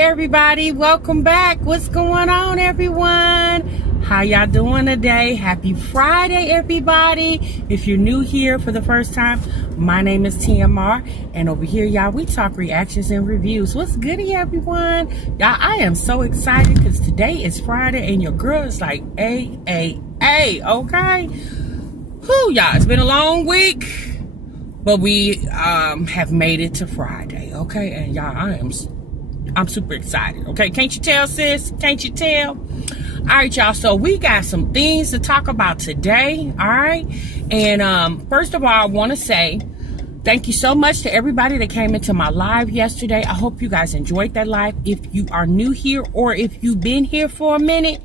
Everybody, welcome back. What's going on, everyone? How y'all doing today? Happy Friday, everybody. If you're new here for the first time, my name is TMR, and over here, y'all, we talk reactions and reviews. What's goody, everyone? Y'all, I am so excited because today is Friday and your girl is like okay? Whew, y'all, it's been a long week, but we have made it to Friday, okay? And y'all, I'm super excited, okay? Can't you tell, sis? Can't you tell? All right, y'all, so we got some things to talk about today, all right? And first of all, I want to say thank you so much to everybody that came into my live yesterday. I hope you guys enjoyed that live. If you are new here or if you've been here for a minute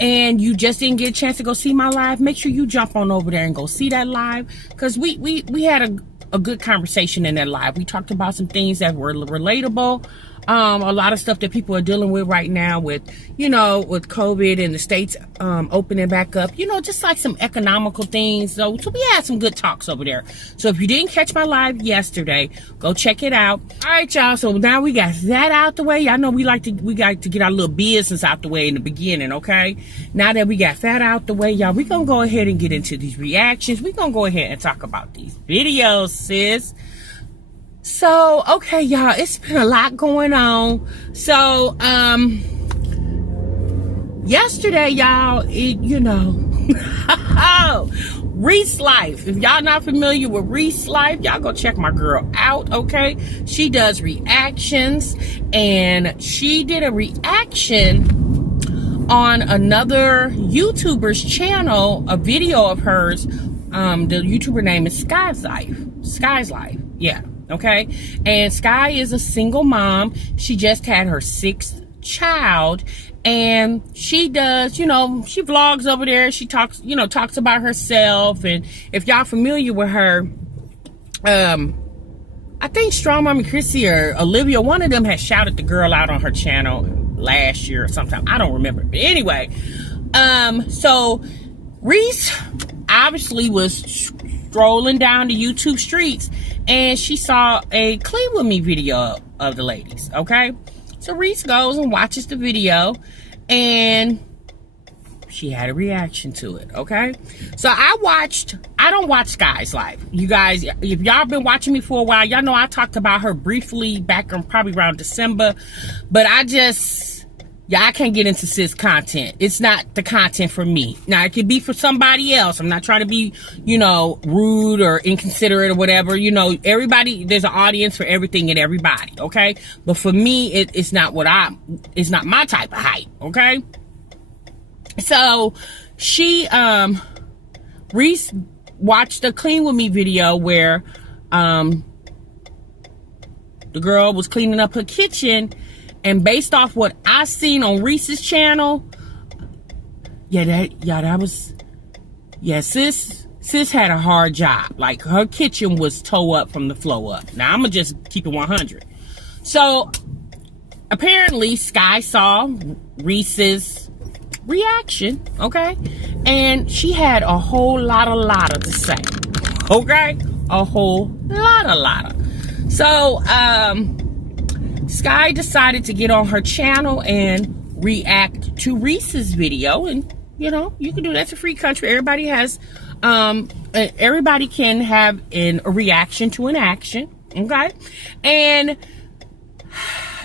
and you just didn't get a chance to go see my live, make sure you jump on over there and go see that live, because we had a good conversation in that live. We talked about some things that were relatable. A lot of stuff that people are dealing with right now with, with COVID and the states opening back up, just like some economical things. So we had some good talks over there. So if you didn't catch my live yesterday, go check it out. All right, y'all. So now we got that out the way. Y'all know we like to get our little business out the way in the beginning, okay? Now that we got that out the way, y'all, we're going to go ahead and get into these reactions. We're going to go ahead and talk about these videos, sis. So, okay, y'all, it's been a lot going on. So, yesterday, y'all, Reese Life. If y'all not familiar with Reese Life, y'all go check my girl out, okay? She does reactions, and she did a reaction on another YouTuber's channel, a video of hers. The YouTuber name is Skye's Life, yeah. Okay, and Skye is a single mom. She just had her 6th child, and she does, she vlogs over there. She talks about herself. And if y'all familiar with her, I think Strong Mommy Chrissy or Olivia, one of them had shouted the girl out on her channel last year or sometime. I don't remember, but anyway, so Reese obviously was strolling down the YouTube streets, and she saw a Clean With Me video of the ladies, okay? So Reese goes and watches the video, and she had a reaction to it, okay? So I don't watch Skye's Life. You guys, if y'all been watching me for a while, y'all know I talked about her briefly back on probably around December, but I can't get into sis content. It's not the content for me. Now, it could be for somebody else. I'm not trying to be, rude or inconsiderate or whatever. Everybody, there's an audience for everything and everybody, okay? But for me, it's not my type of hype, okay? So, Reese watched a Clean With Me video where, the girl was cleaning up her kitchen. And based off what I seen on Reese's channel, sis had a hard job. Like, her kitchen was toe up from the floor up. Now, I'm going to just keep it 100. So, apparently, Skye saw Reese's reaction, okay? And she had a whole lot to say, okay? A whole lot. So, Skye decided to get on her channel and react to Reese's video. And, you can do that. It's a free country. Everybody has, everybody can have a reaction to an action, okay? And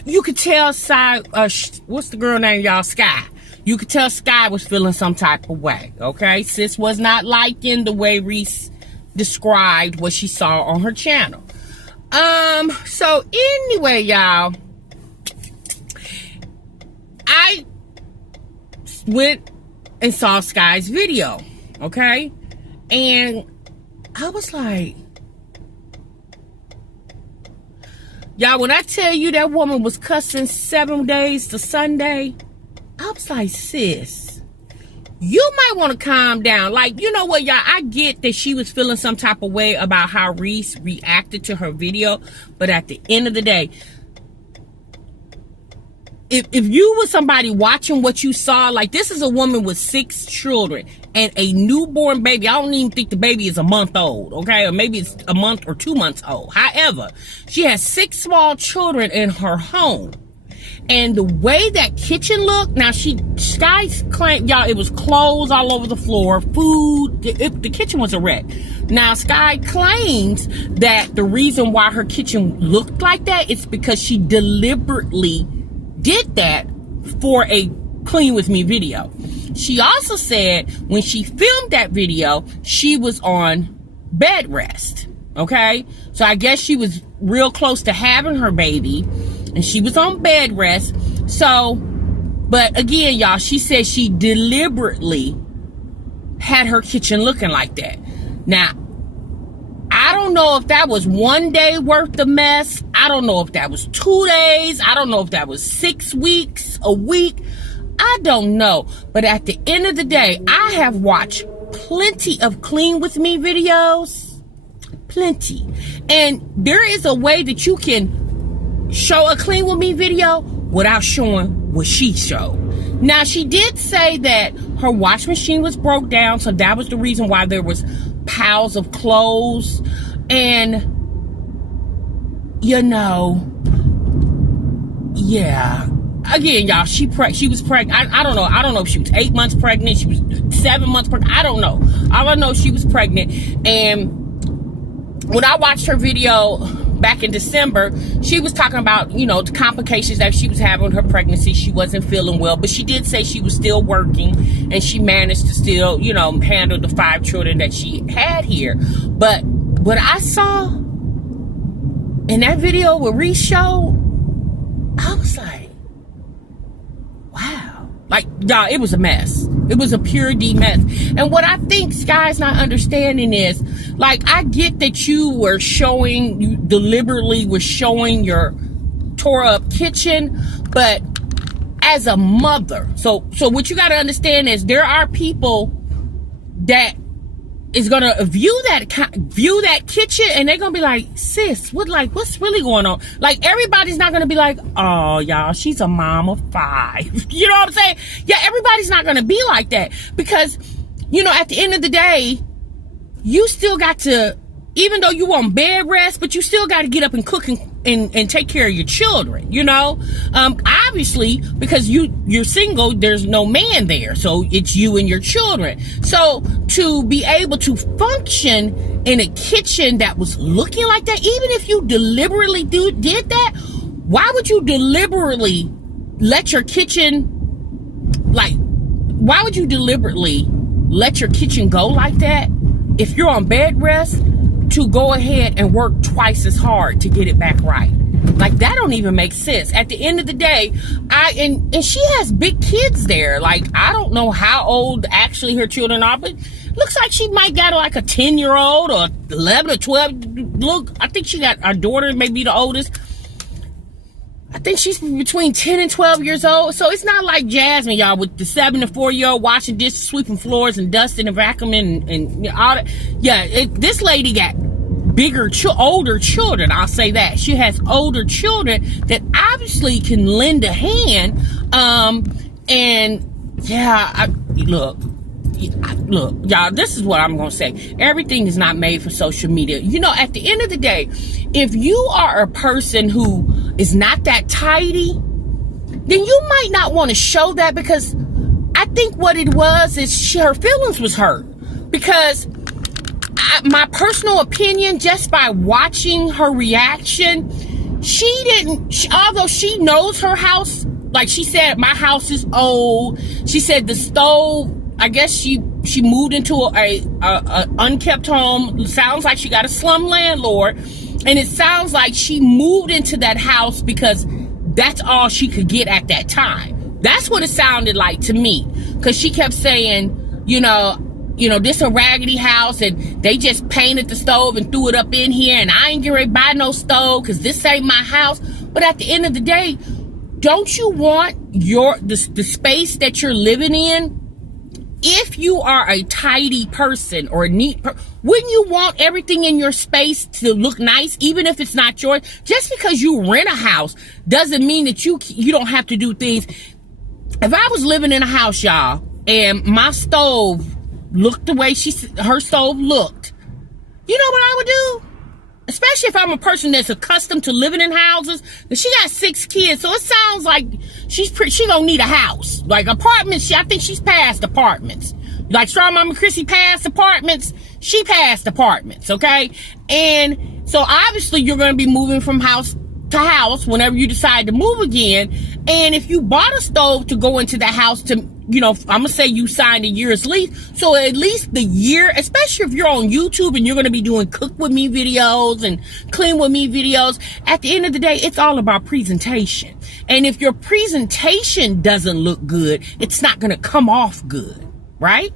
you could tell what's the girl name, y'all? Skye. You could tell Skye was feeling some type of way, okay? Sis was not liking the way Reese described what she saw on her channel. So anyway, y'all, I went and saw Skye's video, okay? And I was like, y'all, when I tell you that woman was cussing 7 days to Sunday, I was like, sis, you might want to calm down. Like, you know what, y'all, I get that she was feeling some type of way about how Reese reacted to her video, but at the end of the day, if you were somebody watching what you saw, like, this is a woman with 6 children and a newborn baby. I don't even think the baby is a month old, okay? Or maybe it's a month or 2 months old. However, she has 6 small children in her home. And the way that kitchen looked, now Skye claimed, y'all, it was clothes all over the floor, food, the kitchen was a wreck. Now, Skye claims that the reason why her kitchen looked like that is because she deliberately did that for a Clean With Me video. She also said when she filmed that video, she was on bed rest, okay? So I guess she was real close to having her baby, and she was on bed rest. So, but again, y'all, she said she deliberately had her kitchen looking like that. Now, I don't know if that was 1 day worth of mess. I don't know if that was 2 days. I don't know if that was 6 weeks, a week. I don't know. But at the end of the day, I have watched plenty of Clean With Me videos. Plenty. And there is a way that you can show a Clean With Me video without showing what she showed. Now, she did say that her wash machine was broke down, so that was the reason why there was piles of clothes. And, you know, yeah. Again, y'all, she was pregnant. I don't know. I don't know if she was 8 months pregnant. She was 7 months pregnant. I don't know. All I know, she was pregnant. And when I watched her video back in December, she was talking about, you know, the complications that she was having with her pregnancy. She wasn't feeling well, but she did say she was still working, and she managed to still, you know, handle the 5 children that she had here. But what I saw in that video with Reese showed, I was like, wow. Like, y'all, it was a mess. It was a pure D mess. And what I think Skye's not understanding is, like, I get that you deliberately were showing your tore up kitchen, but as a mother, so what you got to understand is there are people that is gonna view that kitchen, and they're gonna be like, sis, what's really going on? Like, everybody's not gonna be like, oh, y'all, she's a mom of 5. You know what I'm saying? Yeah, everybody's not gonna be like that, because, you know, at the end of the day, you still got to, even though you on bed rest, but you still got to get up and cook and take care of your children, you know? Obviously, because you're single, there's no man there, so it's you and your children. So to be able to function in a kitchen that was looking like that, even if you deliberately did that, why would you deliberately let your kitchen, why would you deliberately let your kitchen go like that if you're on bed rest, to go ahead and work twice as hard to get it back right? Like, that don't even make sense. At the end of the day, and she has big kids there. Like, I don't know how old actually her children are, but looks like she might got like a 10-year-old or 11 or 12. Look, I think she got, our daughter may be the oldest. I think she's between 10 and 12 years old. So it's not like Jasmine, y'all, with the 7 to 4-year-old washing dishes, sweeping floors, and dusting and vacuuming and all that. Yeah, this lady got older children. I'll say that. She has older children that obviously can lend a hand. And yeah, look, y'all, this is what I'm going to say. Everything is not made for social media. You know, at the end of the day, if you are a person who is not that tidy, then you might not want to show that, because I think what it was is her feelings was hurt. Because my personal opinion, just by watching her reaction, although she knows her house, like she said, my house is old. She said the stove, I guess she moved into a unkept home. Sounds like she got a slum landlord. And it sounds like she moved into that house because that's all she could get at that time. That's what it sounded like to me. Because she kept saying, you know, this a raggedy house, and they just painted the stove and threw it up in here, and I ain't getting ready to buy no stove because this ain't my house. But at the end of the day, don't you want the space that you're living in if you are a tidy person or a neat wouldn't you want everything in your space to look nice, even if it's not yours? Just because you rent a house doesn't mean that you don't have to do things. If I was living in a house, y'all, and my stove looked the way her stove looked, you know what I would do? Especially if I'm a person that's accustomed to living in houses. She got 6 kids, so it sounds like she gonna need a house. Like apartments, I think she's past apartments. Like Strong Mama Chrissy passed apartments, she passed apartments, okay? And so obviously you're gonna be moving from house to house whenever you decide to move again. And if you bought a stove to go into the house to, you know, I'm gonna say you signed a year's lease, so at least the year, especially if you're on YouTube and you're gonna be doing cook with me videos and clean with me videos, at the end of the day, it's all about presentation. And if your presentation doesn't look good, it's not gonna come off good, right?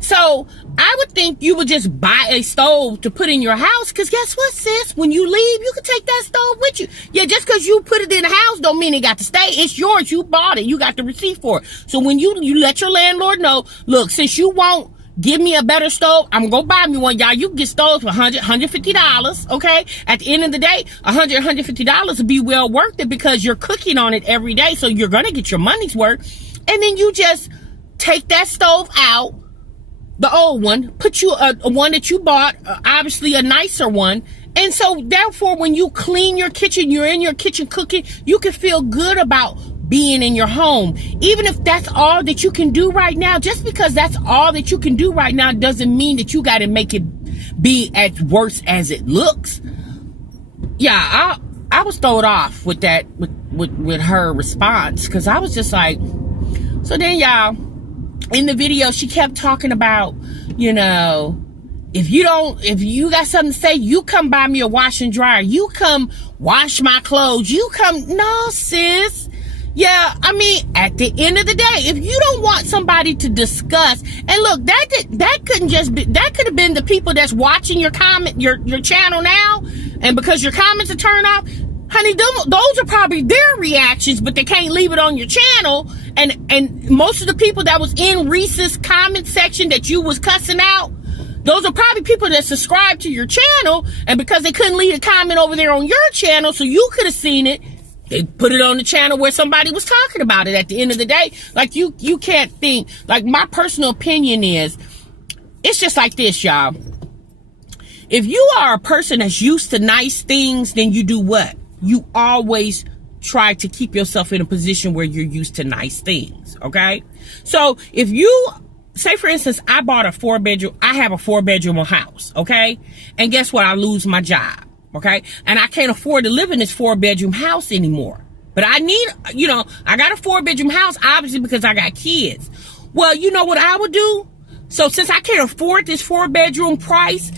So I would think you would just buy a stove to put in your house, because guess what, sis? When you leave, you can take that stove with you. Yeah, just because you put it in the house don't mean it got to stay. It's yours. You bought it. You got the receipt for it. So when you let your landlord know, look, since you won't give me a better stove, I'm going to go buy me one, y'all. You can get stoves for $100, $150, okay? At the end of the day, $100, $150 will be well worth it because you're cooking on it every day, so you're going to get your money's worth. And then you just take that stove out, the old one, put you a one that you bought, obviously a nicer one. And so therefore, when you clean your kitchen, you're in your kitchen cooking, you can feel good about being in your home. Even if that's all that you can do right now, just because that's all that you can do right now doesn't mean that you got to make it be as worse as it looks. Yeah, I was thrown off with that, with her response, because I was just like, so then y'all, in the video, she kept talking about, you know, if you got something to say, you come buy me a wash and dryer. You come wash my clothes. You come, no, sis. Yeah, I mean, at the end of the day, if you don't want somebody to discuss, and look, that couldn't just be, that could have been the people that's watching your channel now, and because your comments are turned off, honey, those are probably their reactions, but they can't leave it on your channel. And most of the people that was in Reese's comment section that you was cussing out, those are probably people that subscribe to your channel, and because they couldn't leave a comment over there on your channel so you could have seen it, they put it on the channel where somebody was talking about it. At the end of the day, like you can't think, like my personal opinion is, it's just like this, y'all. If you are a person that's used to nice things, then you do what? You always try to keep yourself in a position where you're used to nice things, okay? So if you, say for instance, I have a 4-bedroom house, okay? And guess what? I lose my job, okay? And I can't afford to live in this 4-bedroom house anymore. But I need, you know, I got a 4-bedroom house, obviously, because I got kids. Well, you know what I would do? So since I can't afford this 4-bedroom price,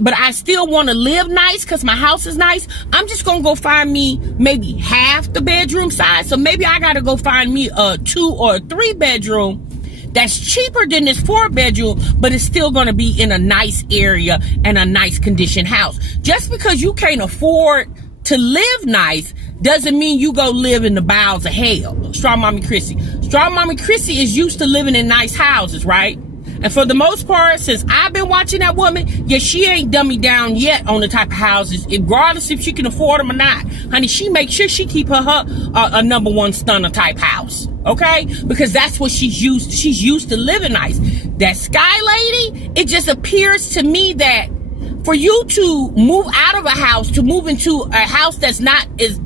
but I still want to live nice because my house is nice, I'm just going to go find me maybe half the bedroom size. So maybe I got to go find me a 2 or a 3-bedroom that's cheaper than this 4-bedroom, but it's still going to be in a nice area and a nice conditioned house. Just because you can't afford to live nice doesn't mean you go live in the bowels of hell. Strong Mommy Chrissy. Strong Mommy Chrissy is used to living in nice houses, right? And for the most part, since I've been watching that woman, yeah, she ain't dummy down yet on the type of houses, regardless if she can afford them or not. Honey, she makes sure she keep her a number one stunner type house, okay? Because that's what she's used to living nice. That Skye lady, it just appears to me that for you to move out of a house to move into a house that's not as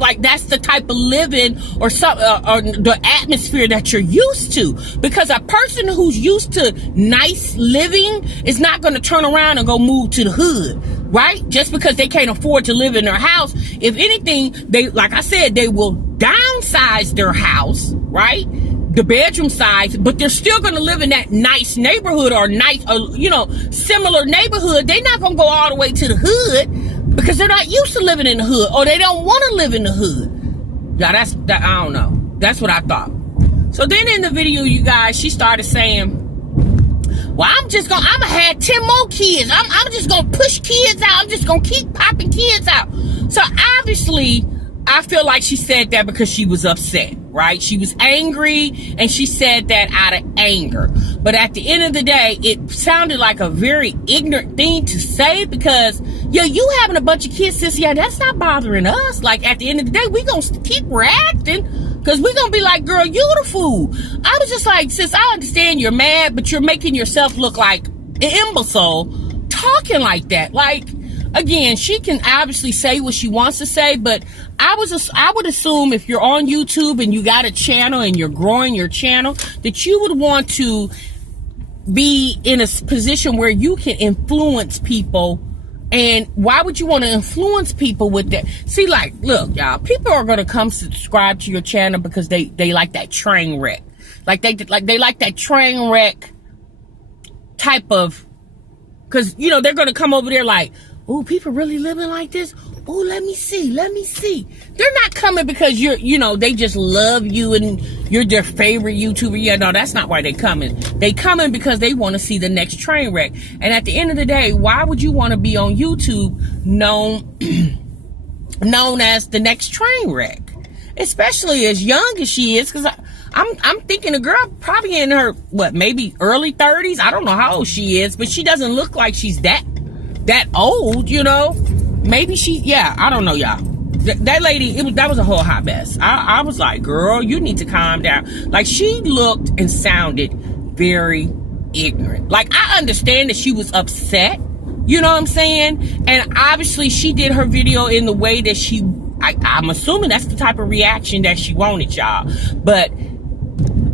like that's the type of living or the atmosphere that you're used to. Because a person who's used to nice living is not going to turn around and go move to the hood, right? Just because they can't afford to live in their house. If anything, like I said, they will downsize their house, right? The bedroom size, but they're still going to live in that nice neighborhood or nice, similar neighborhood. They're not going to go all the way to the hood because they're not used to living in the hood, or they don't want to live in the hood. Yeah, I don't know. That's what I thought. So then in the video, you guys, she started saying, well, I'm gonna have 10 more kids. I'm just gonna push kids out. I'm just gonna keep popping kids out. So obviously, I feel like she said that because she was upset, right? She was angry, and she said that out of anger. But at the end of the day, it sounded like a very ignorant thing to say, because, yeah, you having a bunch of kids, sis, yeah, that's not bothering us. Like, at the end of the day, we gonna keep reacting, because we gonna be like, girl, you the fool. I was just like, sis, I understand you're mad, but you're making yourself look like an imbecile talking like that. Like, again, she can obviously say what she wants to say, but I would assume if you're on YouTube and you got a channel and you're growing your channel, that you would want to be in a position where you can influence people. And why would you want to influence people with that? See, like, look, y'all, people are going to come subscribe to your channel because they like that train wreck. Like they like that train wreck type of, because, you know, they're going to come over there like, oh, people really living like this? Oh, let me see. They're not coming because they just love you and you're their favorite YouTuber. Yeah, no, that's not why they coming. They coming because they want to see the next train wreck. And at the end of the day, why would you want to be on YouTube known as the next train wreck? Especially as young as she is, because I'm thinking a girl probably in her, maybe early 30s. I don't know how old she is, but she doesn't look like she's that old, you know. Maybe I don't know, y'all. That lady, that was a whole hot mess. I was like, girl, you need to calm down. Like, she looked and sounded very ignorant. Like, I understand that she was upset, you know what I'm saying? And obviously she did her video in the way that I'm assuming that's the type of reaction that she wanted, y'all. But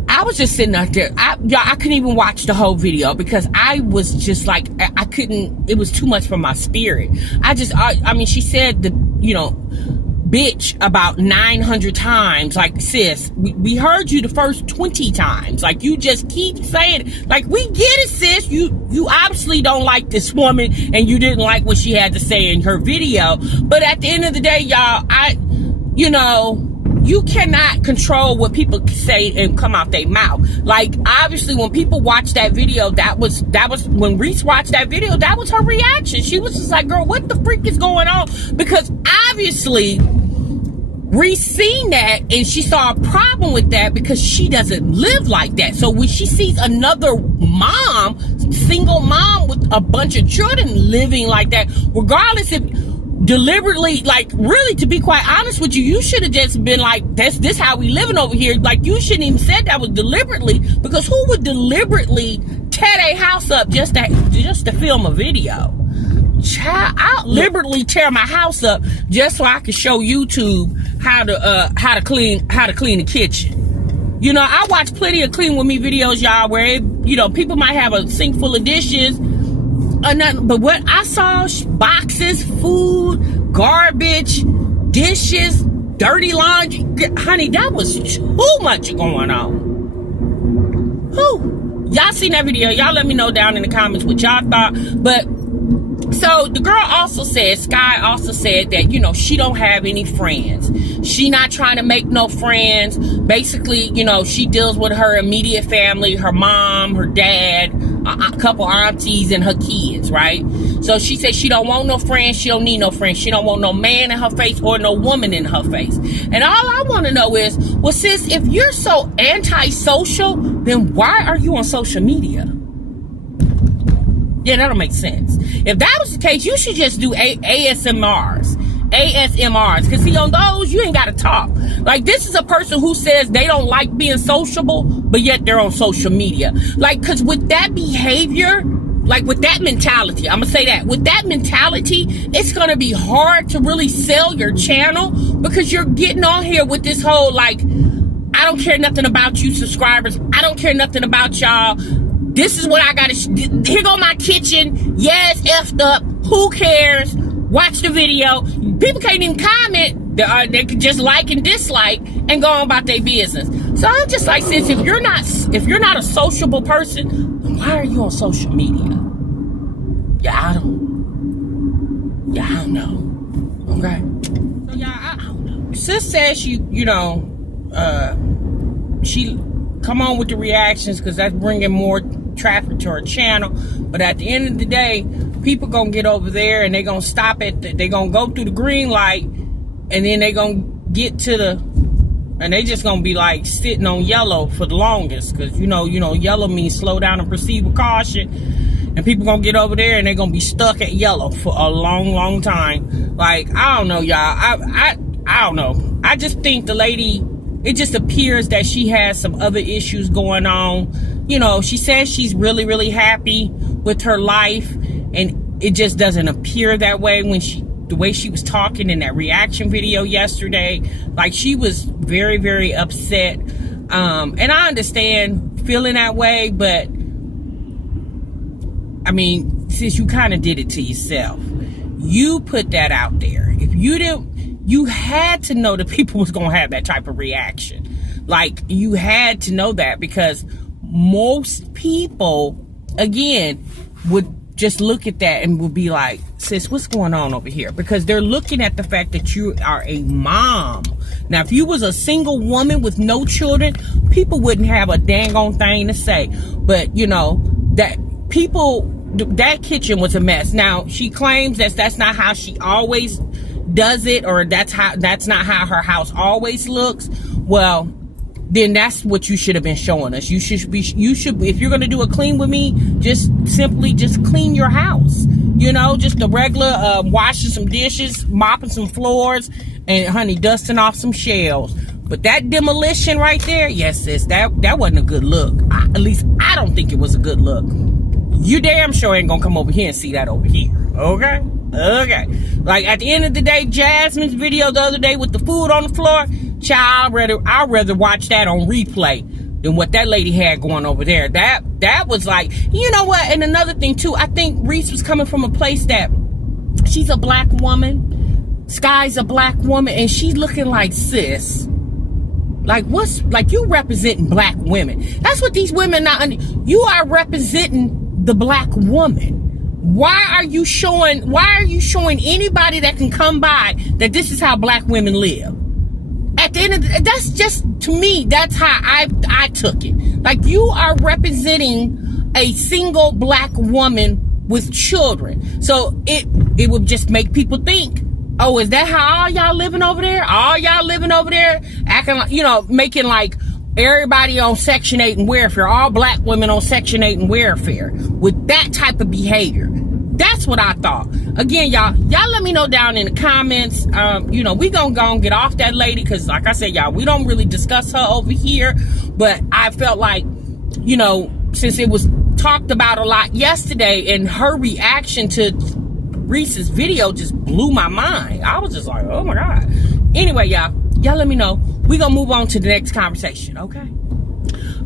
I was just sitting out there. I couldn't even watch the whole video because I was just like, I couldn't, it was too much for my spirit. I mean, she said bitch about 900 times. Like, sis, we heard you the first 20 times. Like, you just keep saying it. Like, we get it, sis. You obviously don't like this woman and you didn't like what she had to say in her video. But at the end of the day, y'all, you cannot control what people say and come out their mouth. Like, obviously, when people watch that video, that was when Reese watched that video, that was her reaction. She was just like, girl, what the freak is going on? Because obviously, Reese seen that and she saw a problem with that because she doesn't live like that. So when she sees another mom, single mom with a bunch of children living like that, regardless if deliberately, like, really, to be quite honest with you, you should have just been like, this how we living over here. Like, you shouldn't even said that was deliberately, because who would deliberately tear their house up just to film a video? Child, I'll deliberately tear my house up just so I can show YouTube how to clean the kitchen. You know, I watch plenty of clean with me videos, y'all, where people might have a sink full of dishes or nothing, but what I saw, boxes, food, garbage, dishes, dirty laundry, honey, that was too much going on. Whew. Y'all seen that video? Y'all let me know down in the comments what y'all thought. But so the girl also said, Skye also said that, she don't have any friends. She not trying to make no friends. Basically, she deals with her immediate family, her mom, her dad, a couple aunties, and her kids, right? So she said she don't want no friends. She don't need no friends. She don't want no man in her face or no woman in her face. And all I want to know is, well, sis, if you're so antisocial, then why are you on social media? Yeah, that'll make sense. If that was the case, you should just do ASMRs. Because, see, on those, you ain't got to talk. Like, this is a person who says they don't like being sociable, but yet they're on social media. Like, because with that behavior, like with that mentality, I'm going to say that. With that mentality, it's going to be hard to really sell your channel, because you're getting on here with this whole, like, I don't care nothing about you subscribers. I don't care nothing about y'all. This is what I got to, here go my kitchen. Yes, effed up. Who cares? Watch the video. People can't even comment. They can just like and dislike and go on about their business. So I'm just like, sis, if you're not a sociable person, then why are you on social media? I don't know. Okay. So I don't know. Sis says she come on with the reactions because that's bringing more traffic to her channel. But at the end of the day, people gonna get over there and they gonna stop at they gonna go through the green light, and then they gonna get to the, and they just gonna be like sitting on yellow for the longest, because you know yellow means slow down and proceed with caution, and people gonna get over there and they're gonna be stuck at yellow for a long time. Like, I don't know, y'all. I don't know. I just think the lady, it just appears that she has some other issues going on. You know, she says she's really happy with her life, and it just doesn't appear that way when the way she was talking in that reaction video yesterday. Like, she was very upset. And I understand feeling that way, but I mean, since you kind of did it to yourself, you put that out there. If you didn't, you had to know that people was gonna have that type of reaction. Like, you had to know that, because most people, again, would just look at that and would be like, sis, what's going on over here? Because they're looking at the fact that you are a mom. Now, if you was a single woman with no children, people wouldn't have a dang on thing to say. But, you know, that kitchen was a mess. Now, she claims that that's not how she always does it, or that's not how her house always looks. Well, then that's what you should have been showing us. You should, if you're going to do a clean with me, just simply clean your house. You know, just the regular washing some dishes, mopping some floors, and honey, dusting off some shelves. But that demolition right there, yes, sis, that wasn't a good look. At least I don't think it was a good look. You damn sure ain't gonna come over here and see that over here. Okay? Like, at the end of the day, Jasmine's video the other day with the food on the floor, child, I'd rather watch that on replay than what that lady had going over there. That was like, you know what? And another thing too, I think Reese was coming from a place that she's a black woman, Skye's a black woman, and she's looking like, sis, like, what's, like, you representing black women. That's what these women you are representing the black woman. Why are you showing anybody that can come by that this is how black women live? At the end of the day, that's just, to me, that's how I took it. Like, you are representing a single black woman with children. So it would just make people think, oh, is that how all y'all living over there? All y'all living over there acting like, you know, making like everybody on Section 8 and welfare, all black women on Section 8 and welfare, with that type of behavior. That's what I thought. Again, y'all let me know down in the comments. You know, we gonna go and get off that lady, because like I said, y'all, we don't really discuss her over here. But I felt like, you know, since it was talked about a lot yesterday, and her reaction to Reese's video just blew my mind. I was just like, oh my God. Anyway, y'all let me know. We gonna move on to the next conversation, okay?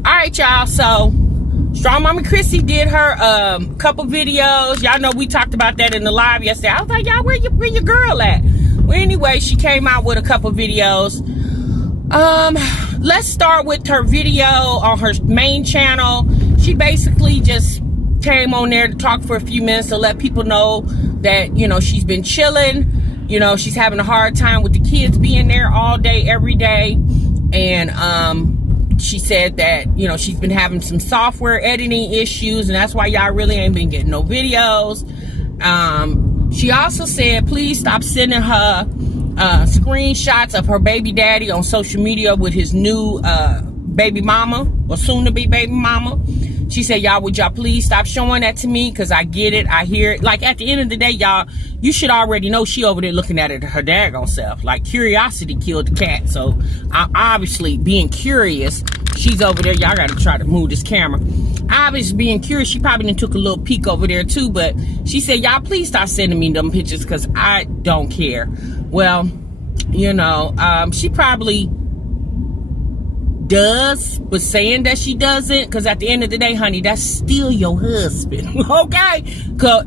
All right, y'all. So Strong Mama Chrissy did her couple videos. Y'all know we talked about that in the live yesterday. I was like, y'all, where your girl at? Well, anyway, she came out with a couple videos. Let's start with her video on her main channel. She basically just came on there to talk for a few minutes to let people know that, you know, she's been chilling. You know, she's having a hard time with the kids being there all day, every day. And she said that, you know, she's been having some software editing issues, and that's why y'all really ain't been getting no videos. She also said, please stop sending her screenshots of her baby daddy on social media with his new baby mama, or soon to be baby mama. She said, y'all, would y'all please stop showing that to me? Because I get it. I hear it. Like, at the end of the day, y'all, you should already know she over there looking at it her daggone self. Like, curiosity killed the cat. So, obviously, being curious, she's over there. Y'all got to try to move this camera. Obviously, being curious, she probably done took a little peek over there, too. But she said, y'all, please stop sending me them pictures, because I don't care. Well, you know, she probably does, but saying that she doesn't, because at the end of the day, honey, that's still your husband. Okay?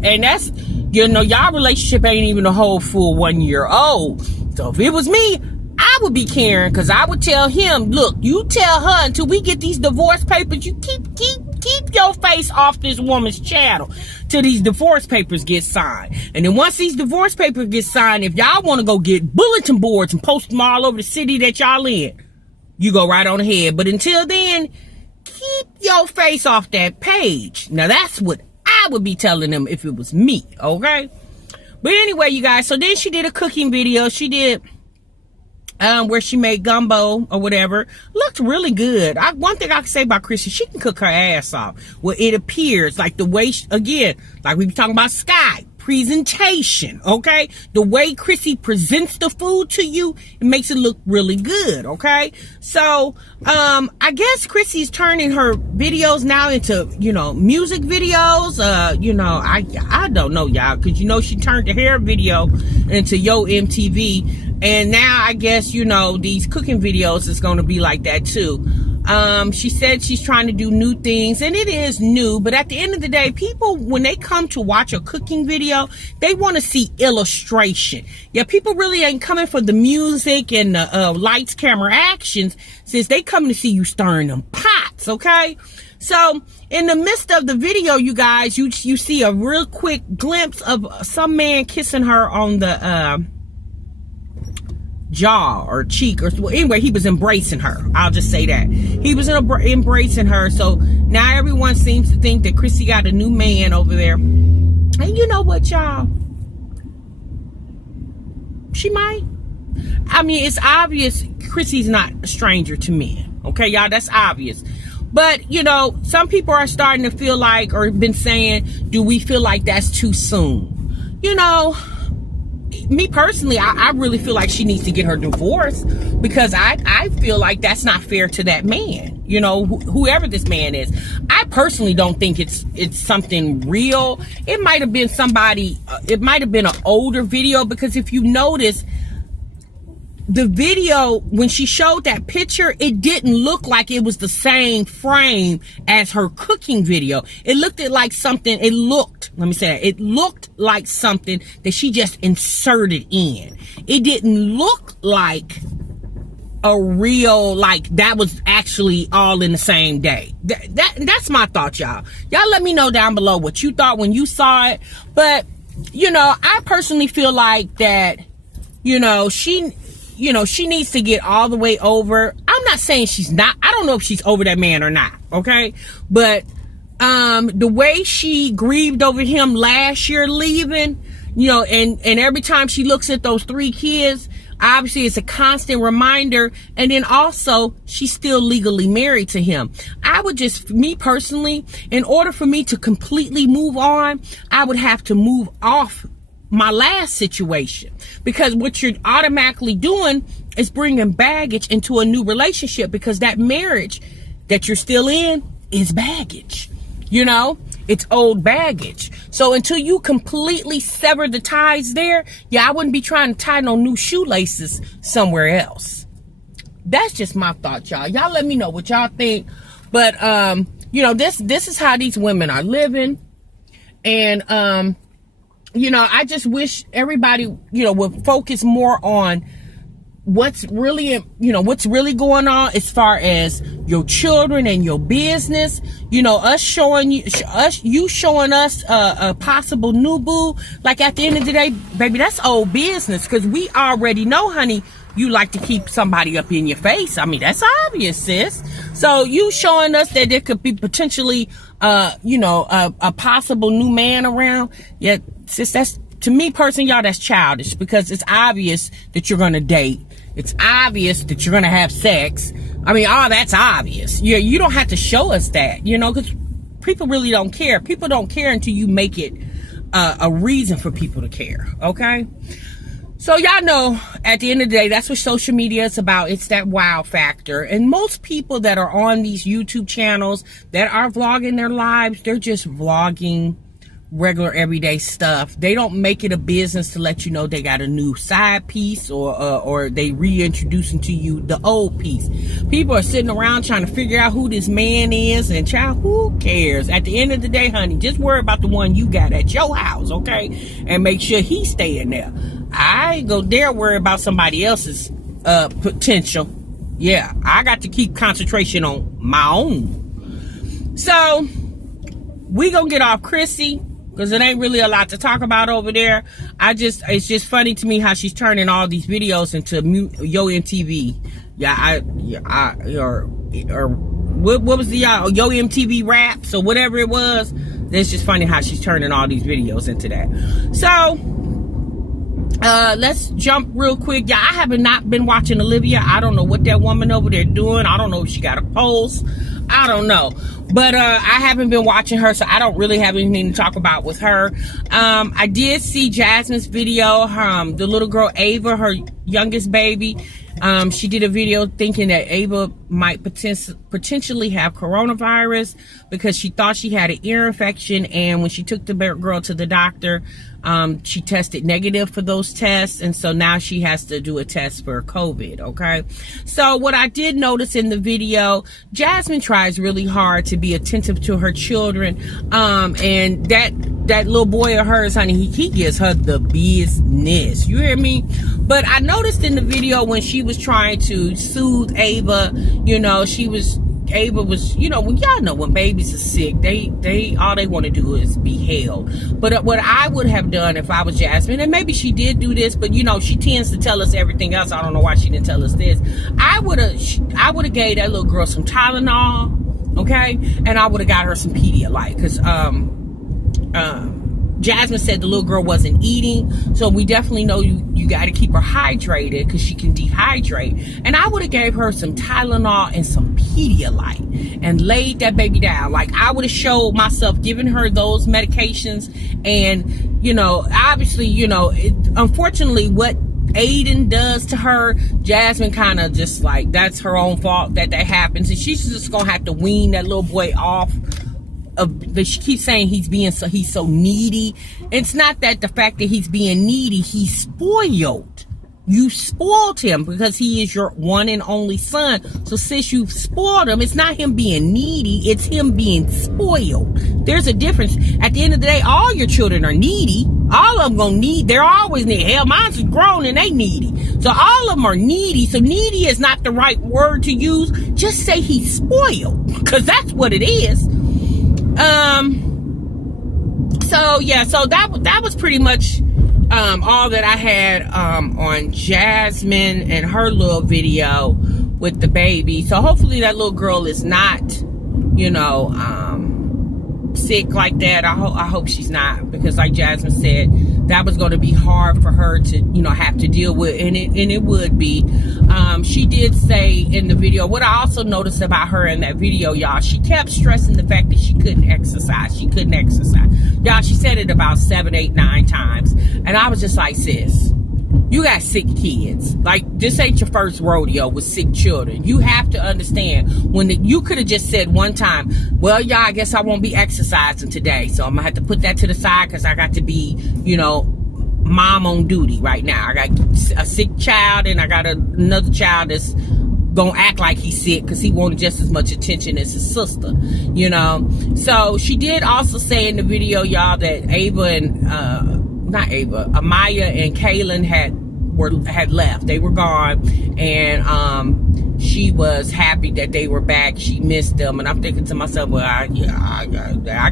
And that's, you know, y'all relationship ain't even a whole full 1 year old. So if it was me, I would be caring, because I would tell him, look, you tell her until we get these divorce papers, you keep your face off this woman's channel till these divorce papers get signed. And then once these divorce papers get signed, if y'all want to go get bulletin boards and post them all over the city that y'all in, you go right on ahead. But until then, keep your face off that page. Now, that's what I would be telling them if it was me, okay? But anyway, you guys, so then she did a cooking video. She did where she made gumbo or whatever. Looked really good. One thing I can say about Chrissy, she can cook her ass off. Well, it appears like the way, again, like we were talking about Skye, presentation, okay? The way Chrissy presents the food to you, it makes it look really good, okay? So, I guess Chrissy's turning her videos now into, music videos. I don't know, y'all, because, she turned the hair video into Yo MTV. And now I guess, these cooking videos is going to be like that too. She said she's trying to do new things, and it is new, but at the end of the day, people, when they come to watch a cooking video, they want to see illustration. Yeah, people really ain't coming for the music and the lights, camera, actions, since they come to see you stirring them pots, okay? So, in the midst of the video, you guys, you see a real quick glimpse of some man kissing her on the, jaw or cheek, or anyway, he was embracing her. I'll just say that he was embracing her. So now everyone seems to think that Chrissy got a new man over there. And you know what, y'all? She might. I mean, it's obvious Chrissy's not a stranger to men. Okay, y'all, that's obvious. But, some people are starting to feel like, or been saying, do we feel like that's too soon? Me personally, I really feel like she needs to get her divorce, because I feel like that's not fair to that man, whoever this man is. I personally don't think it's something real. It might have been somebody, it might have been an older video, because if you notice, the video, when she showed that picture, it didn't look like it was the same frame as her cooking video. It looked like something, it looked like something that she just inserted in. It didn't look like a real, like that was actually all in the same day. That's my thought, y'all. Y'all let me know down below what you thought when you saw it. But, I personally feel like that, she needs to get all the way over. I'm not saying she's not. I don't know if she's over that man or not, okay? But the way she grieved over him last year leaving, and every time she looks at those 3 kids, obviously it's a constant reminder. And then also, she's still legally married to him. I would just, me personally, in order for me to completely move on, I would have to move off my last situation, because what you're automatically doing is bringing baggage into a new relationship, because that marriage that you're still in is baggage, it's old baggage. So until you completely sever the ties there, I wouldn't be trying to tie no new shoelaces somewhere else. That's just my thought, y'all. Y'all let me know what y'all think. But this is how these women are living. And I just wish everybody, would focus more on what's really, what's really going on as far as your children and your business. Us showing you showing us a possible new boo. Like at the end of the day, baby, that's old business, because we already know, honey, you like to keep somebody up in your face. I mean, that's obvious, sis. So you showing us that there could be potentially, a possible new man around. Yeah, sis, that's, to me personally, y'all, that's childish, because it's obvious that you're going to date. It's obvious that you're going to have sex. I mean, that's obvious. You don't have to show us that, because people really don't care. People don't care until you make it a reason for people to care, okay? So y'all know, at the end of the day, that's what social media is about. It's that wow factor. And most people that are on these YouTube channels that are vlogging their lives, they're just vlogging regular everyday stuff. They don't make it a business to let you know they got a new side piece, or they reintroducing to you the old piece. People are sitting around trying to figure out who this man is, and child, who cares? At the end of the day, honey, just worry about the one you got at your house, okay? And make sure he's staying there. I ain't go dare worry about somebody else's potential. Yeah, I got to keep concentration on my own. So we gonna get off Chrissy, because it ain't really a lot to talk about over there. It's just funny to me how she's turning all these videos into Yo MTV. Or what was the Yo MTV raps or whatever it was. It's just funny how she's turning all these videos into that. So Let's jump real quick. Yeah, I have not been watching Olivia. I don't know what that woman over there doing. I don't know if she got a pulse. I don't know. But I haven't been watching her, so I don't really have anything to talk about with her. I did see Jasmine's video. The little girl Ava, her youngest baby, she did a video thinking that Ava might potentially have coronavirus because she thought she had an ear infection, and when she took the girl to the doctor, she tested negative for those tests, and so now she has to do a test for COVID. Okay, so what I did notice in the video, Jasmine tries really hard to be attentive to her children, and that little boy of hers, honey, he gives her the business. You hear me? But I noticed in the video when she was trying to soothe Ava, you know, Ava was, you know, when y'all know when babies are sick, they all they want to do is be held. But what I would have done if I was Jasmine, and maybe she did do this, but you know, she tends to tell us everything else. I don't know why she didn't tell us this. I would have gave that little girl some Tylenol, okay, and I would have got her some Pedialyte, because Jasmine said the little girl wasn't eating, so we definitely know you got to keep her hydrated because she can dehydrate. And I would have gave her some Tylenol and some Pedialyte and laid that baby down. Like, I would have showed myself giving her those medications. And, you know, obviously, you know, unfortunately, what Aiden does to her, Jasmine kind of just like, that's her own fault that happens. And she's just going to have to wean that little boy off. She keeps saying he's so needy. It's not that the fact that he's being needy, he's spoiled. You spoiled him because he is your one and only son. So since you've spoiled him, it's not him being needy, it's him being spoiled. There's a difference. At the end of the day, all your children are needy. All of them gonna need, they're always needy. Hell, mine's grown and they needy. So all of them are needy. So needy is not the right word to use. Just say he's spoiled, because that's what it is. So yeah, so that was pretty much all that I had on Jasmine and her little video with the baby. So hopefully that little girl is not, you know, sick like that. I hope she's not, because like Jasmine said, that was going to be hard for her to, you know, have to deal with, and it would be. She did say in the video, what I also noticed about her in that video, y'all, she kept stressing the fact that she couldn't exercise. She couldn't exercise. Y'all, she said it about 7, 8, 9 times. And I was just like, sis, you got sick kids. Like, this ain't your first rodeo with sick children. You have to understand, you could have just said one time, well, y'all, I guess I won't be exercising today, so I'm gonna have to put that to the side because I got to be, you know, mom on duty right now. I got a sick child, and I got another child that's gonna act like he's sick because he wanted just as much attention as his sister, you know. So she did also say in the video, y'all, that Amaya and Kaylin had left. They were gone, and she was happy that they were back. She missed them, and I'm thinking to myself, well, I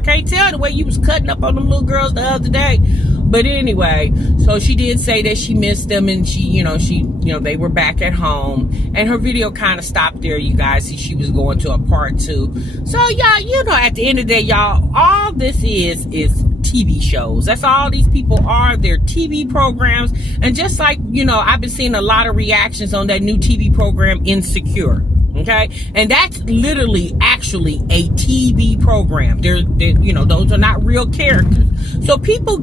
can't tell the way you was cutting up on them little girls the other day. But anyway, so she did say that she missed them, and she, they were back at home, and her video kind of stopped there, you guys. See, she was going to a part 2. So y'all, at the end of the day, y'all, all this is TV shows. That's all these people are. They're TV programs. And just like, I've been seeing a lot of reactions on that new TV program, Insecure. Okay, and that's literally actually a TV program. They're those are not real characters. So people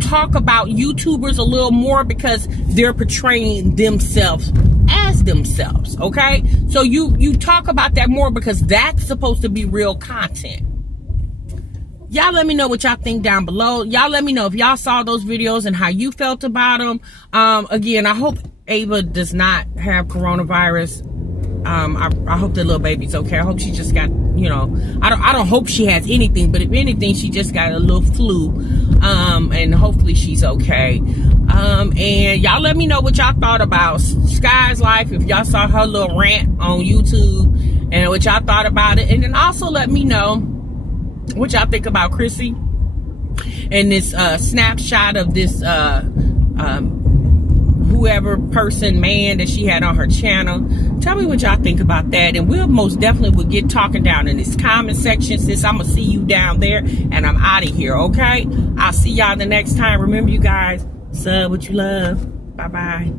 talk about YouTubers a little more because they're portraying themselves as themselves. Okay, so you talk about that more because that's supposed to be real content. Y'all let me know what y'all think down below. Y'all let me know if y'all saw those videos and how you felt about them. Again, I hope Ava does not have coronavirus. I hope the little baby's okay. I hope she just got, I don't hope she has anything, but if anything, she just got a little flu. And hopefully she's okay. And y'all let me know what y'all thought about Skye's life, if y'all saw her little rant on YouTube, and what y'all thought about it. And then also let me know what y'all think about Chrissy and this snapshot of this whoever man that she had on her channel. Tell me what y'all think about that, and we'll most definitely will get talking down in this comment section, sis. I'm gonna see you down there, and I'm out of here. Okay, I'll see y'all the next time. Remember, you guys, Sub what you love. Bye-bye.